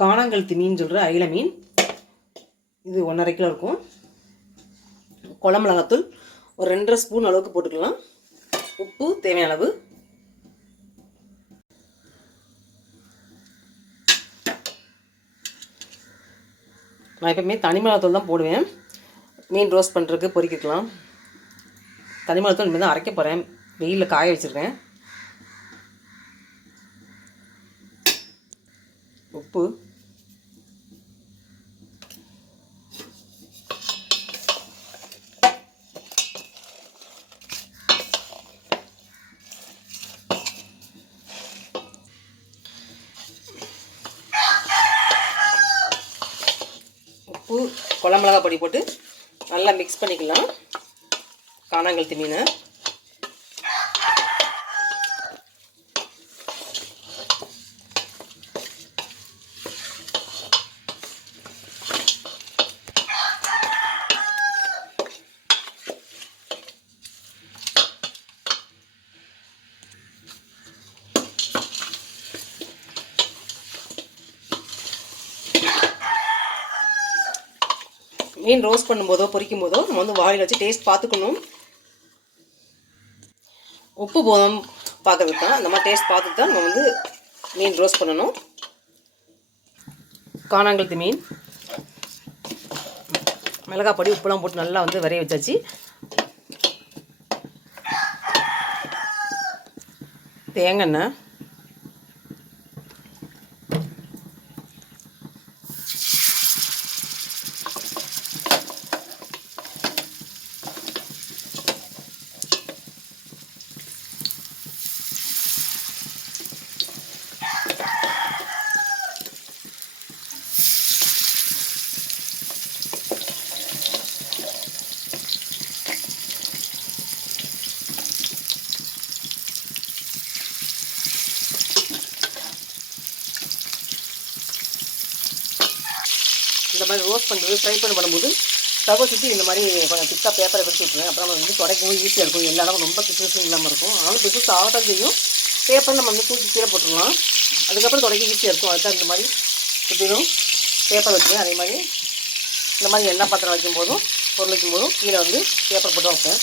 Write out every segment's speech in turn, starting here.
காணாங்கழுத்தி மீன் சொல்கிற அயில மீன். இது 1,5 கிலோ இருக்கும். குழம்பு மிளகாத்தூள் ஒரு 2.5 ஸ்பூன் அளவுக்கு போட்டுக்கலாம். உப்பு தேவையான அளவு. நான் எப்பவுமே தனி மிளகாத்தூள் தான் போடுவேன். மீன் ரோஸ்ட் பண்ணுறதுக்கு பொரிக்கலாம். தனி மிளகாத்தூள் இனிமேல் தான் அரைக்க போகிறேன். வெயிலில் காய வச்சுருக்கேன். உப்பு, குழம்பு மிளகாய் பொடி போட்டு நல்லா மிக்ஸ் பண்ணிக்கலாம் காணாங்கழுத்தி மீனை. மீன் ரோஸ்ட் பண்ணும்போதோ பொரிக்கும் போதோ நம்ம வந்து வாயில் வச்சு டேஸ்ட் பார்த்துக்கணும். உப்பு போதும் பார்க்கறதுக்கு தான். அந்த மாதிரி டேஸ்ட் பார்த்துட்டு தான் நம்ம வந்து மீன் ரோஸ்ட் பண்ணணும். காணாங்கழுத்தி மீன் மிளகாய் பொடி உப்புலாம் போட்டு நல்லா வந்து வரைய வச்சாச்சு. தேங்காய் எண்ணெய், இந்த மாதிரி ரோஸ்ட் பண்ணுறது ஃப்ரை பண்ணும்போது ஸ்டவ்வை சுற்றி இந்த மாதிரி கொஞ்சம் திக்காக பேப்பரை வச்சு விட்டுருவேன். அப்புறம் நம்ம வந்து துடைக்கவும் ஈஸியாக இருக்கும். எல்லா இடமும் ரொம்ப பிசுபிசு இல்லாமல் இருக்கும். அதனால் பிசுபிசு ஆகத்தான் செய்யும். பேப்பர் நம்ம வந்து தூக்கி கீழே போட்டுடலாம். அதுக்கப்புறம் துடைக்க ஈஸியாக இருக்கும். அதுதான் இந்த மாதிரி சுற்றிலும் பேப்பர் வச்சுருவேன். அதே மாதிரி இந்த மாதிரி எண்ணெய் பாத்திரம் வைக்கும்போதும் பொருள் வைக்கும்போதும் கீழே வந்து பேப்பர் போட்டு வைப்பேன்.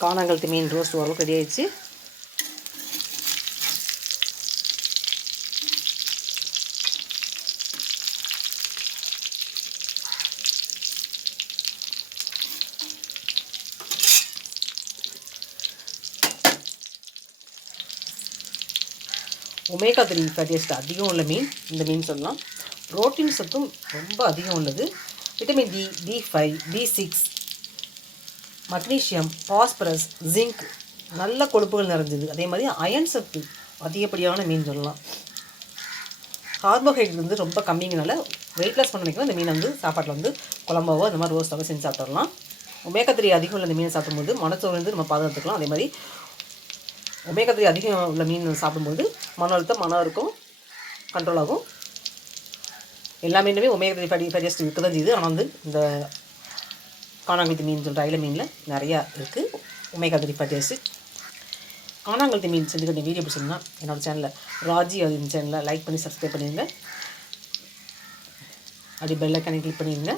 காணாங்கழுத்தி மீன் ரோஸ்ட் ஓரளவுக்கு ரெடி ஆயிடுச்சு. ஒமேகா 3 ஃபேட்டி ஆசிட் அதிகம் உள்ள மீன் இந்த மீன் சொல்லலாம். புரோட்டீன் சத்தும் ரொம்ப அதிகம் உள்ளது. Vitamin D, B5, B6, magnesium, phosphorus, zinc நல்ல கொழுப்புகள் நிறைஞ்சது. அதே மாதிரி அயன் சத்து அதிகப்படியான மீன் சொல்லலாம். கார்போஹைட்ரேட் வந்து ரொம்ப கம்மிங்கனால வெயிட் லாஸ் பண்ண நினைக்கிறோம். இந்த மீனை வந்து சாப்பாட்டில் வந்து குழம்பாவோ அந்த மாதிரி ரோஸ்ட்டாவோ செஞ்சு சாப்பிட்றலாம். ஒமேகா 3 அதிகம் உள்ள இந்த மீனை சாப்பிடும்போது மனச்சோர்வு வந்து நம்ம பாதுகாத்துக்கலாம். அதே மாதிரி ஒமேகா 3 அதிகம் உள்ள மீன் சாப்பிடும்போது மன அழுத்தம், மனம் இருக்கும், கண்ட்ரோல் ஆகும். எல்லா மீனுமே ஒமேகா 3 ஃபேட்டி ஆசிட் இருக்க தான் செய்யுது. ஆனால் வந்து இந்த காணாங்கழுத்தி மீன் சொல்கிற அயில மீனில் நிறையா இருக்குது ஒமேகா 3 ஃபேட்டி ஆசிட். காணாங்கழுத்தி மீன் செஞ்சுக்கிட்ட வீடியோ பிடிச்சிருந்தா என்னோடய சேனலில் ராஜி இந்த சேனலில் லைக் பண்ணி சப்ஸ்கிரைப் பண்ணிடுங்க. அப்படி பெல் ஐக்கானை கிளிக் பண்ணிடுங்க.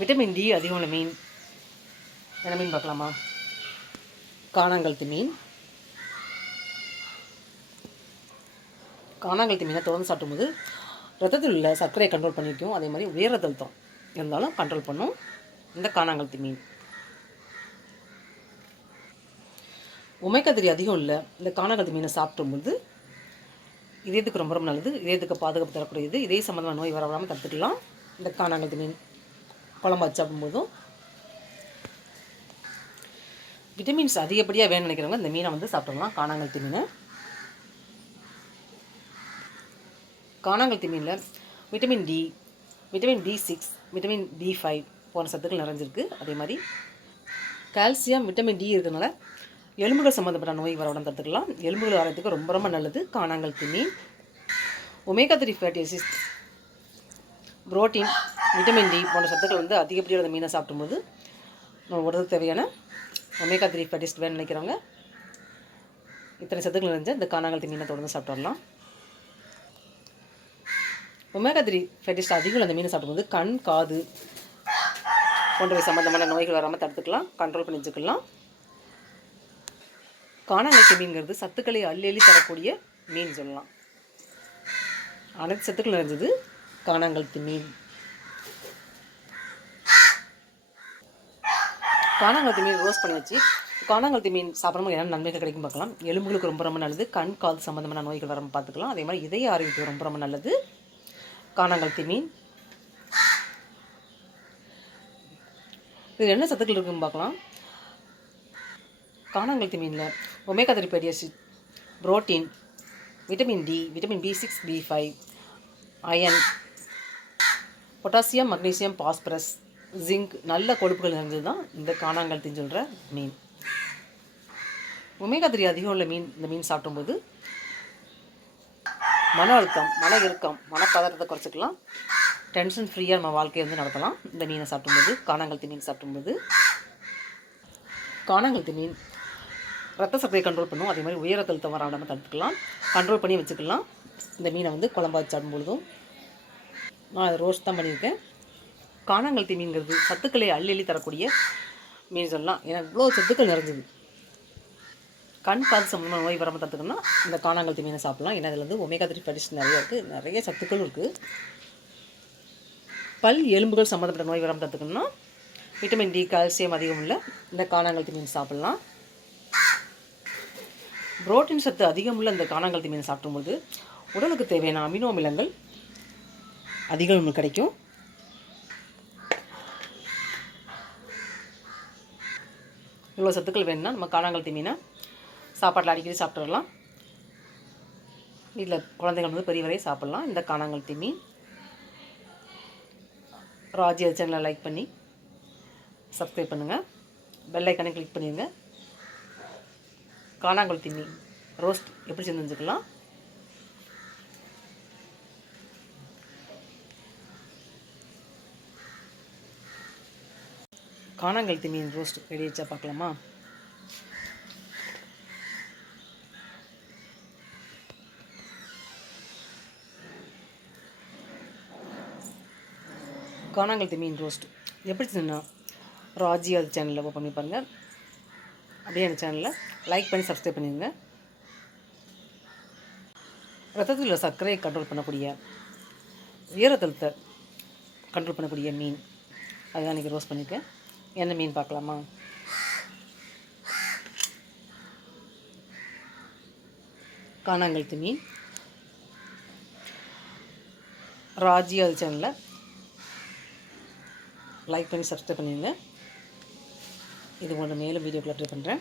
விட்டமின் டி அதிகம் உள்ள மீன் என்ன மீன் பார்க்கலாமா? காணாங்கழுத்தி மீன். காணாங்கழுத்தி மீனை தொடர்ந்து சாப்பிடும்போது ரத்தத்தில் உள்ள சர்க்கரையை கண்ட்ரோல் பண்ணிக்கும். அதே மாதிரி உயர் ரத்த அழுத்தம் இருந்தாலும் கண்ட்ரோல் பண்ணும் இந்த காணாங்கழுத்தி மீன். ஒமேகா 3 அதிகம் இல்லை இந்த காணாங்கழுத்தி மீனை சாப்பிடும்போது இதயத்துக்கு ரொம்ப ரொம்ப நல்லது. இதயத்துக்கு பாதுகாப்பு தரக்கூடியது. இதய சம்மந்தமான நோய் வராமல் தடுத்துக்கலாம் இந்த காணாங்கழுத்தி மீன் குழம்பு வச்சு சாப்பிடும்போதும். விட்டமின்ஸ் அதிகப்படியாக வேணும்னு நினைக்கிறவங்க இந்த மீனை வந்து சாப்பிடலாம். காணாங்கழுத்தி மீனை. காணாங்கழுத்தி மீனில் vitamin D, vitamin B6, vitamin B5 போன்ற சத்துக்கள் நிறைஞ்சிருக்கு. அதே மாதிரி கால்சியம், விட்டமின் டி இருக்கிறதுனால எலும்புகள் சம்மந்தப்பட்ட நோய் வரவுடன் தடுத்துக்கலாம். எலும்புகள் ஆரோக்கியத்துக்கு ரொம்ப ரொம்ப நல்லது காணாங்கழுத்தி மீன். Omega 3 fatty acid, protein, vitamin D போன்ற சத்துக்கள் வந்து அதிகப்படியான மீனை சாப்பிடும்போது நம்ம உடலுக்கு தேவையான ஒமேகா 3 ஃபேட்டி ஆசிட் வேணும்னு நினைக்கிறவங்க இத்தனை சத்துக்கள் நிறைஞ்ச இந்த காணாங்கழுத்தி மீனை தொடர்ந்து சாப்பிட்டு வரலாம். ஒமேகா 3 ஃபேட்டி ஆசிட் அதிகம் அந்த மீனை சாப்பிடும்போது கண், காது போன்றவை சம்மந்தமான நோய்கள் வராமல் தடுத்துக்கலாம், கண்ட்ரோல் பண்ணி வச்சுக்கலாம். காணாங்கழுத்தி மீன்கிறது சத்துக்களை அள்ளி தரக்கூடிய மீன் சொல்லலாம். அனைத்து சத்துக்கள் நிறைஞ்சது காணாங்கழுத்தி மீன். காணாங்கழுத்தி மீன் ரோஸ்ட் பண்ணி வச்சு காணாங்கழுத்தி மீன் சாப்பிடும்போது என்ன நன்மைகள் கிடைக்கும் பார்க்கலாம். எலும்புகளுக்கு ரொம்ப ரொம்ப நல்லது. கண், காது சம்மந்தமான நோய்கள் வராமல் பார்த்துக்கலாம். அதே மாதிரி இதய ஆரோக்கியத்துக்கு ரொம்ப ரொம்ப நல்லது காணாங்கழுத்தி மீன். இது என்ன சத்துக்கள் இருக்குன்னு பார்க்கலாம். காணாங்கழுத்தி மீனில் omega 3 fatty acid, protein, vitamin D, vitamin B6, B5, iron, potassium, magnesium, phosphorus, zinc நல்ல கொழுப்புகள் நிறைஞ்சது தான் இந்த காணாங்கழுத்தின்னு சொல்கிற மீன். ஒமேகா 3 அதிகம் உள்ள மீன் இந்த மீன் சாப்பிடும்போது மன அழுத்தம், மன இறுக்கம், மனப்பதட்டத்தை குறைச்சிக்கலாம். டென்ஷன் ஃப்ரீயாக நம்ம வாழ்க்கையை வந்து நடத்தலாம் இந்த மீனை சாப்பிடும்போது. காணாங்கழுத்தி மீன் சாப்பிடும்போது காணாங்கழுத்தி மீன் ரத்த சர்க்கரையை கண்ட்ரோல் பண்ணும். அதே மாதிரி உயர் ரத்த அழுத்தம் வராமல் தடுத்துக்கலாம், கண்ட்ரோல் பண்ணி வச்சுக்கலாம். இந்த மீனை வந்து குழம்பா வச்சு சாப்பிடும்பொழுதும் நான் அதை ரோஸ்ட் தான் பண்ணியிருக்கேன். காணாங்கழுத்தி மீன்கிறது சத்துக்களை அள்ளி தரக்கூடிய மீன் சொல்லலாம். ஏன்னா இவ்வளோ சத்துக்கள் நிறைஞ்சது. கண், காது சம்பந்தமாக நோய் வராமல் தடுத்துக்கணும்னா இந்த காணாங்கழுத்தி மீனை சாப்பிட்லாம். ஏன்னா இதில் வந்து ஒமேகா 3 ஃபேட்டி ஆசிட் நிறையா இருக்குது, நிறைய சத்துக்களும் இருக்குது. பல், எலும்புகள் சம்மந்தப்பட்ட நோய் வராமல் தடுத்துக்கணும்னா விட்டமின் டி, கால்சியம் அதிகம் உள்ள இந்த காணாங்கழுத்தி மீன் சாப்பிட்லாம். புரோட்டீன் சத்து அதிகம் உள்ள இந்த காணாங்கழுத்தி மீன் சாப்பிடும்போது உடலுக்கு தேவையான அமினோ அமிலங்கள் அதிகம் கிடைக்கும். இவ்வளோ சத்துக்கள் வேணும்னா நம்ம காணாங்கழுத்தி மீனை சாப்பாட்டில் அடிக்கடி சாப்பிட்றலாம். வீட்டில் குழந்தைகள் வந்து பெரியவரை சாப்பிட்லாம் இந்த காணாங்கழுத்தி மீன். ராஜி சேனலை லைக் பண்ணி சப்ஸ்கிரைப் பண்ணுங்கள், பெல் ஐக்கானை கிளிக் பண்ணிடுங்க. காணாங்கழுத்தி மீன் ரோஸ்ட் எப்படி செஞ்சுக்கலாம். காணாங்கழுத்தி மீன் ரோஸ்ட் ரெடி வச்சா பார்க்கலாமா? காணாங்கழுத்தி மீன் ரோஸ்ட் எப்படி செஞ்சா ராஜி அது சேனலில் ஓப்பன் பண்ணி பாருங்கள். அப்படியே என் சேனலில் லைக் பண்ணி சப்ஸ்கிரைப் பண்ணிடுங்க. ரத்தத்தில் உள்ள சர்க்கரையை கண்ட்ரோல் பண்ணக்கூடிய, ஈரத்தழுத்தை கண்ட்ரோல் பண்ணக்கூடிய மீன் அதுதான் இன்றைக்கி ரோஸ்ட் பண்ணியிருக்கேன். என்ன மீன் பார்க்கலாமா? கானாங்கழுத்து மீன். ராஜி அது சேனலில் லைக் பண்ணி சப்ஸ்கிரைப் பண்ணிடுங்க. இது போன்ற மேலும் வீடியோக்களை ட்ரை பண்ணுறேன்.